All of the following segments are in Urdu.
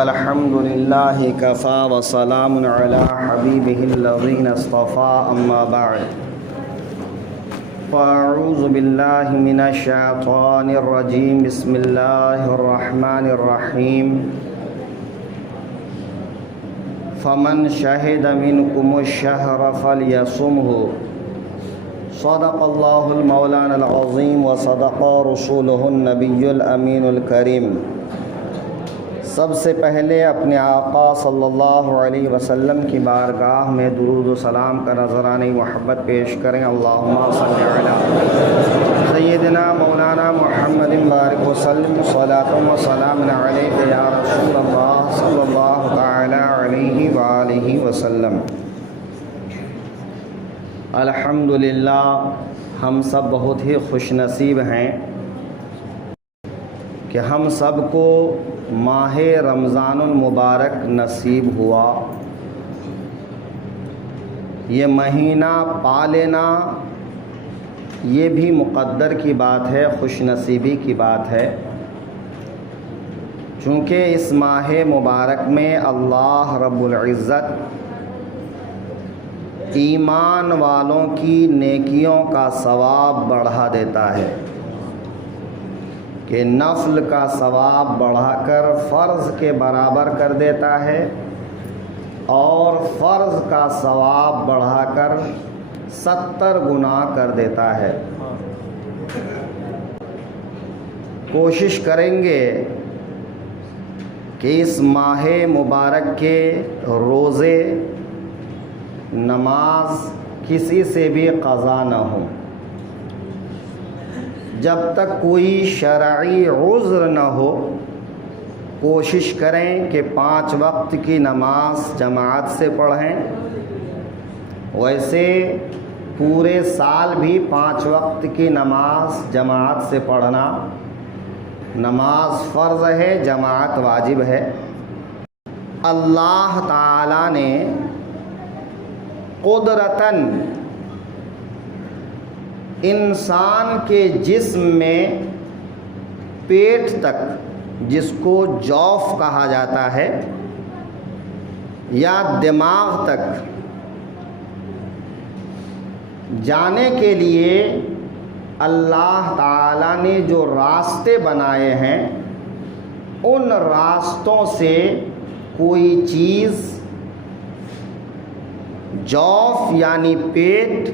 الحمد للہ کفا وسلام علی حبیبہ الذین اصطفیٰ اما بعد فاعوذ باللہ من الشیطان الرجیم بسم اللہ الرحمن الرحیم فمن شہد منکم الشہر فلیصمہ صدق اللہ المولانا العظیم وصدق رسولہ النبی الامین الکریم۔ سب سے پہلے اپنے آقا صلی اللہ علیہ وسلم کی بارگاہ میں درود و سلام کا نذرانہ محبت پیش کریں۔ اللہم صلی علی سیدنا مولانا محمد بارک وسلم صلاۃ و سلام علیک یا رسول اللہ صلی اللہ تعالی علیہ وآلہ وسلم۔ الحمدللہ ہم سب بہت ہی خوش نصیب ہیں کہ ہم سب کو ماہ رمضان المبارک نصیب ہوا۔ یہ مہینہ پا لینا یہ بھی مقدر کی بات ہے، خوش نصیبی کی بات ہے، چونکہ اس ماہ مبارک میں اللہ رب العزت ایمان والوں کی نیکیوں کا ثواب بڑھا دیتا ہے کہ نفل کا ثواب بڑھا کر فرض کے برابر کر دیتا ہے اور فرض کا ثواب بڑھا کر 70 گنا کر دیتا ہے۔ کوشش کریں گے کہ اس ماہ مبارک کے روزے نماز کسی سے بھی قضا نہ ہو، جب تک کوئی شرعی عذر نہ ہو۔ کوشش کریں کہ 5 وقت کی نماز جماعت سے پڑھیں۔ ویسے پورے سال بھی 5 وقت کی نماز جماعت سے پڑھنا، نماز فرض ہے، جماعت واجب ہے۔ اللہ تعالی نے قدرتاً انسان کے جسم میں پیٹ تک، جس کو جوف کہا جاتا ہے، یا دماغ تک جانے کے لیے اللہ تعالیٰ نے جو راستے بنائے ہیں، ان راستوں سے کوئی چیز جوف یعنی پیٹ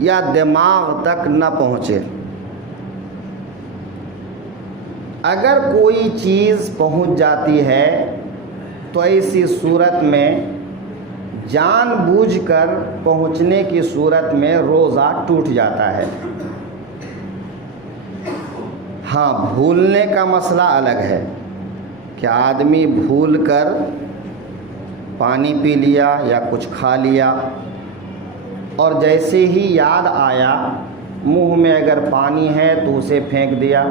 یا دماغ تک نہ پہنچے۔ اگر کوئی چیز پہنچ جاتی ہے تو ایسی صورت میں جان بوجھ کر پہنچنے کی صورت میں روزہ ٹوٹ جاتا ہے۔ ہاں، بھولنے کا مسئلہ الگ ہے کہ آدمی بھول کر پانی پی لیا یا کچھ کھا لیا، اور جیسے ہی یاد آیا منہ میں اگر پانی ہے تو اسے پھینک دیا،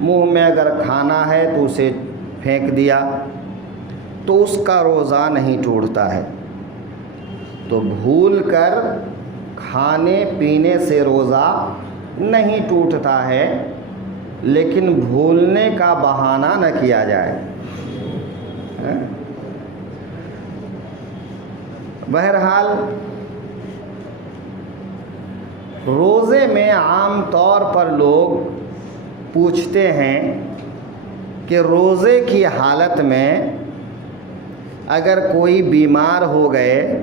منہ میں اگر کھانا ہے تو اسے پھینک دیا، تو اس کا روزہ نہیں ٹوٹتا ہے۔ تو بھول کر کھانے پینے سے روزہ نہیں ٹوٹتا ہے، لیکن بھولنے کا بہانہ نہ کیا جائے۔ بہرحال روزے میں عام طور پر لوگ پوچھتے ہیں کہ روزے کی حالت میں اگر کوئی بیمار ہو گئے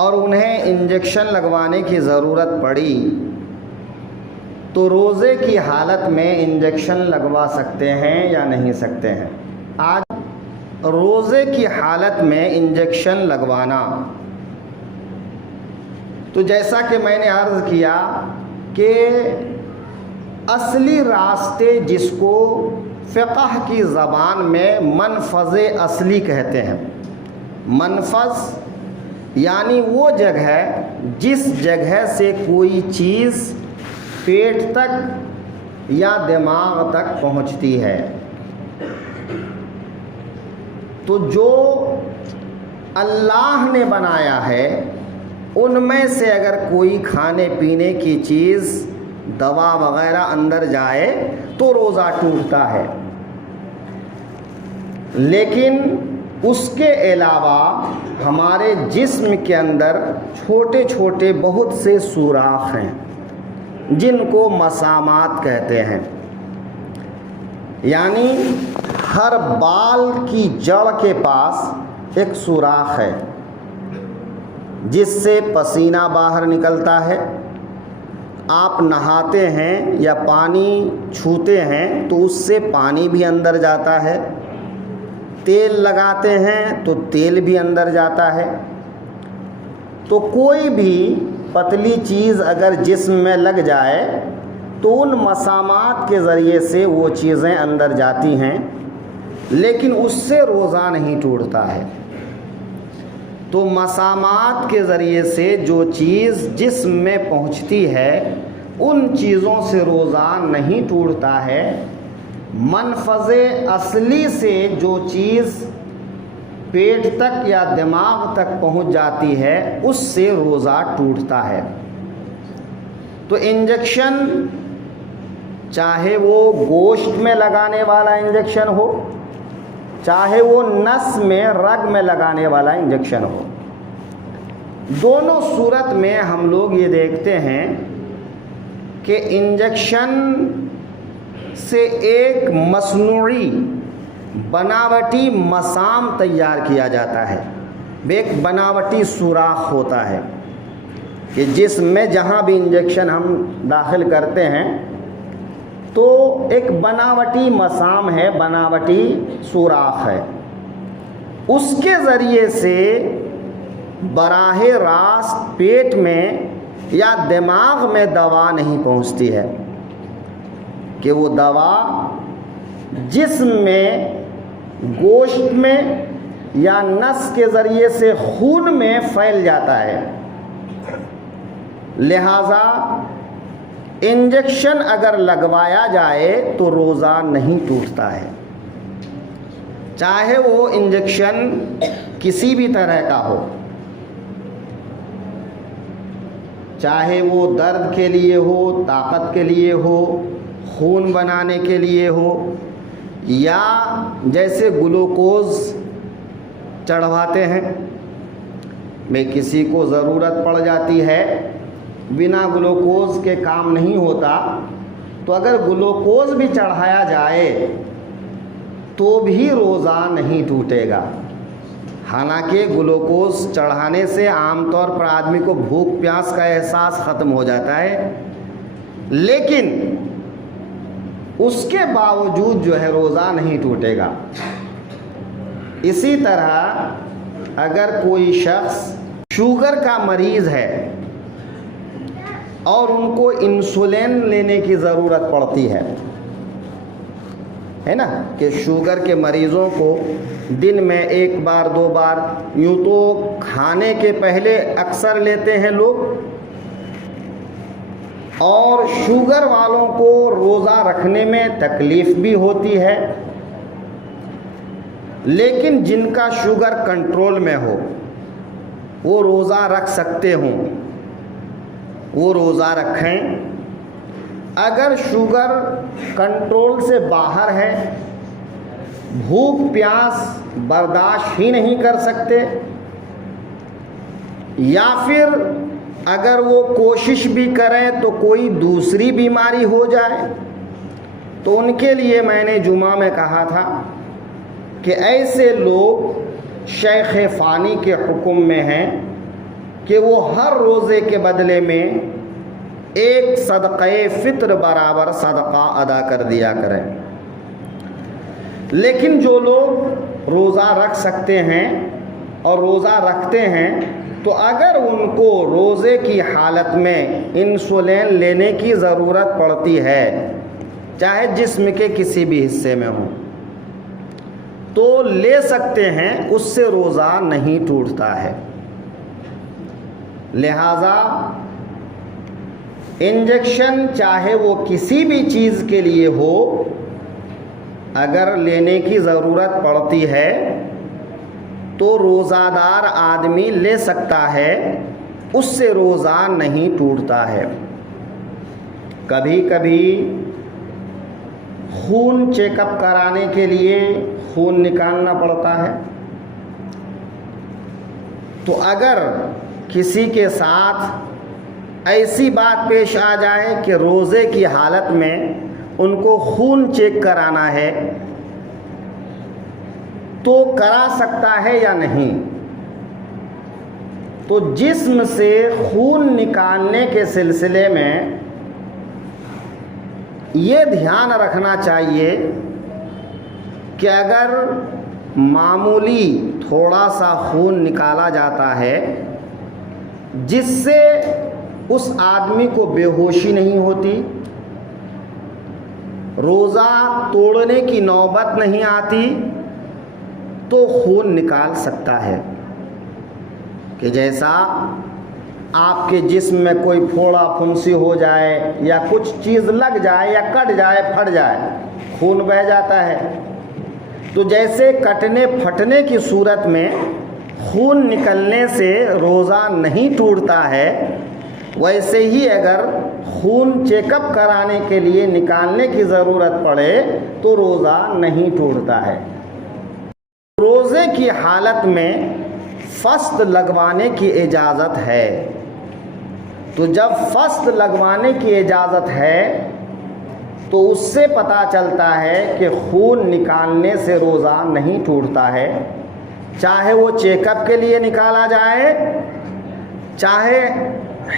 اور انہیں انجیکشن لگوانے کی ضرورت پڑی تو روزے کی حالت میں انجیکشن لگوا سکتے ہیں یا نہیں سکتے ہیں؟ آج روزے کی حالت میں انجیکشن لگوانا، تو جیسا کہ میں نے عرض کیا کہ اصلی راستے جس کو فقہ کی زبان میں منفذ اصلی کہتے ہیں، منفذ یعنی وہ جگہ جس جگہ سے کوئی چیز پیٹ تک یا دماغ تک پہنچتی ہے، تو جو اللہ نے بنایا ہے ان میں سے اگر کوئی کھانے پینے کی چیز، دوا وغیرہ اندر جائے تو روزہ ٹوٹتا ہے۔ لیکن اس کے علاوہ ہمارے جسم کے اندر چھوٹے چھوٹے بہت سے سوراخ ہیں جن کو مسامات کہتے ہیں، یعنی ہر بال کی جڑ کے پاس ایک سوراخ ہے جس سے پسینہ باہر نکلتا ہے۔ آپ نہاتے ہیں یا پانی چھوتے ہیں تو اس سے پانی بھی اندر جاتا ہے، تیل لگاتے ہیں تو تیل بھی اندر جاتا ہے۔ تو کوئی بھی پتلی چیز اگر جسم میں لگ جائے تو ان مسامات کے ذریعے سے وہ چیزیں اندر جاتی ہیں، لیکن اس سے روزہ نہیں ٹوٹتا ہے۔ تو مسامات کے ذریعے سے جو چیز جسم میں پہنچتی ہے ان چیزوں سے روزہ نہیں ٹوٹتا ہے۔ منفذ اصلی سے جو چیز پیٹ تک یا دماغ تک پہنچ جاتی ہے اس سے روزہ ٹوٹتا ہے۔ تو انجیکشن چاہے وہ گوشت میں لگانے والا انجیکشن ہو، چاہے وہ نس میں رگ میں لگانے والا انجیکشن ہو، دونوں صورت میں ہم لوگ یہ دیکھتے ہیں کہ انجیکشن سے ایک مصنوعی بناوٹی مسام تیار کیا جاتا ہے، ایک بناوٹی سوراخ ہوتا ہے کہ جس میں جہاں بھی انجیکشن ہم داخل کرتے ہیں تو ایک بناوٹی مسام ہے، بناوٹی سوراخ ہے، اس کے ذریعے سے براہ راست پیٹ میں یا دماغ میں دوا نہیں پہنچتی ہے کہ وہ دوا جسم میں گوشت میں یا نس کے ذریعے سے خون میں پھیل جاتا ہے۔ لہذا انجیکشن اگر لگوایا جائے تو روزہ نہیں ٹوٹتا ہے، چاہے وہ انجیکشن کسی بھی طرح کا ہو، چاہے وہ درد کے لیے ہو، طاقت کے لیے ہو، خون بنانے کے لیے ہو، یا جیسے گلوکوز چڑھواتے ہیں، میں کسی کو ضرورت پڑ جاتی ہے، بنا گلوکوز کے کام نہیں ہوتا، تو اگر گلوکوز بھی چڑھایا جائے تو بھی روزہ نہیں ٹوٹے گا۔ حالانکہ گلوکوز چڑھانے سے عام طور پر آدمی کو بھوک پیاس کا احساس ختم ہو جاتا ہے، لیکن اس کے باوجود جو ہے روزہ نہیں ٹوٹے گا۔ اسی طرح اگر کوئی شخص شوگر کا مریض ہے اور ان کو انسولین لینے کی ضرورت پڑتی ہے نا، کہ شوگر کے مریضوں کو دن میں ایک بار دو بار، یوں تو کھانے کے پہلے اکثر لیتے ہیں لوگ، اور شوگر والوں کو روزہ رکھنے میں تکلیف بھی ہوتی ہے، لیکن جن کا شوگر کنٹرول میں ہو وہ روزہ رکھ سکتے ہوں، وہ روزہ رکھیں۔ اگر شوگر کنٹرول سے باہر ہے، بھوک پیاس برداشت ہی نہیں کر سکتے، یا پھر اگر وہ کوشش بھی کریں تو کوئی دوسری بیماری ہو جائے، تو ان کے لیے میں نے جمعہ میں کہا تھا کہ ایسے لوگ شیخ فانی کے حکم میں ہیں کہ وہ ہر روزے کے بدلے میں ایک صدقہ فطر برابر صدقہ ادا کر دیا کریں۔ لیکن جو لوگ روزہ رکھ سکتے ہیں اور روزہ رکھتے ہیں، تو اگر ان کو روزے کی حالت میں انسولین لینے کی ضرورت پڑتی ہے، چاہے جسم کے کسی بھی حصے میں ہو، تو لے سکتے ہیں، اس سے روزہ نہیں ٹوٹتا ہے۔ لہذا انجیکشن چاہے وہ کسی بھی چیز کے لیے ہو، اگر لینے کی ضرورت پڑتی ہے تو روزہ دار آدمی لے سکتا ہے، اس سے روزہ نہیں ٹوٹتا ہے۔ کبھی کبھی خون چیک اپ کرانے کے لیے خون نکالنا پڑتا ہے. تو اگر کسی کے ساتھ ایسی بات پیش آ جائے کہ روزے کی حالت میں ان کو خون چیک کرانا ہے تو کرا سکتا ہے یا نہیں؟ تو جسم سے خون نکالنے کے سلسلے میں یہ دھیان رکھنا چاہیے کہ اگر معمولی تھوڑا سا خون نکالا جاتا ہے جس سے اس آدمی کو بے ہوشی نہیں ہوتی، روزہ توڑنے کی نوبت نہیں آتی، تو خون نکال سکتا ہے. کہ جیسا آپ کے جسم میں کوئی پھوڑا پھنسی ہو جائے یا کچھ چیز لگ جائے یا کٹ جائے پھٹ جائے خون بہہ جاتا ہے، تو جیسے کٹنے پھٹنے کی صورت میں خون نکلنے سے روزہ نہیں ٹوٹتا ہے، ویسے ہی اگر خون چیک اپ کرانے کے لیے نکالنے کی ضرورت پڑے تو روزہ نہیں ٹوٹتا ہے. روزے کی حالت میں فست لگوانے کی اجازت ہے. تو جب فست لگوانے کی اجازت ہے تو اس سے پتہ چلتا ہے کہ خون نکالنے سے روزہ نہیں ٹوٹتا ہے، چاہے وہ چیک اپ کے لیے نکالا جائے چاہے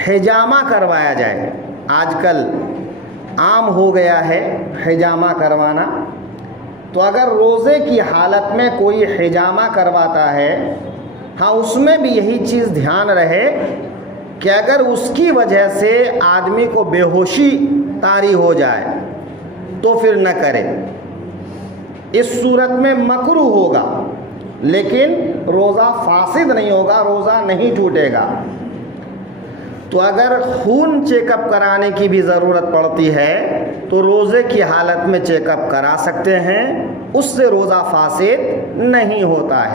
حجامہ کروایا جائے. آج کل عام ہو گیا ہے حجامہ کروانا. تو اگر روزے کی حالت میں کوئی حجامہ کرواتا ہے، ہاں اس میں بھی یہی چیز دھیان رہے کہ اگر اس کی وجہ سے آدمی کو بے ہوشی طاری ہو جائے تو پھر نہ کرے. اس صورت میں مکروہ ہوگا لیکن روزہ فاسد نہیں ہوگا، روزہ نہیں ٹوٹے گا. تو اگر خون چیک اپ کرانے کی بھی ضرورت پڑتی ہے تو روزے کی حالت میں چیک اپ کرا سکتے ہیں، اس سے روزہ فاسد نہیں ہوتا ہے.